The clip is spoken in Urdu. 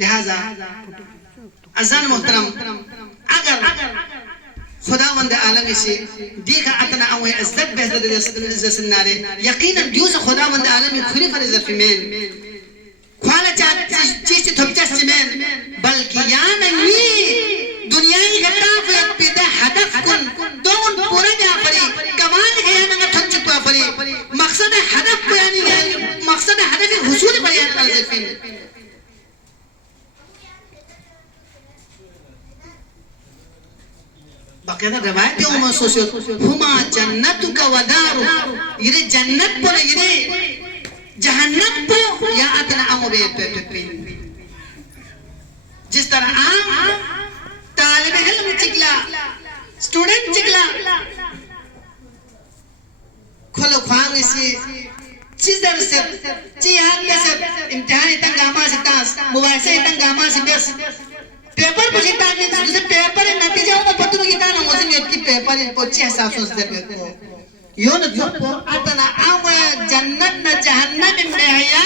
لہذا ازان محترم اگر خداوند عالمی سے دیکھا اتنا اوہ عزت بہتر عزت سنارے یقینا دیوز خداوند عالمی کھلی فر عزت فیمین خوالا چیز تھوپچا سمین بلکہ یا نہیں دنیای غطاف ایک پیدا ہدف کن دون پورا جا پری کمان ہے یا نگا تھن چکوا پری مقصد ہدف کو یعنی مقصد ہدف حصول پر یعنی عزت فیمین باقیدہ روایت ہے محسوس ہما جنت کا ودارو یہ جنت پر یہ جہنم پر یا اتنا امو بیت جس طرح عام طالب علم چکلا سٹوڈنٹ چکلا کھلو خوانگ سے چیز در سے چی آگ میں سے امتحانی تنگاما سے تاس مباحثہ تنگاما سے بیس پیپر پوچھی تاکی جسے پیپر نتیجہ ہوں پتنوں کی تانا موزن نیت کی پیپر پوچھی حساب سوز در بیت کو یون اتنا آم جنت نا جہنم معیار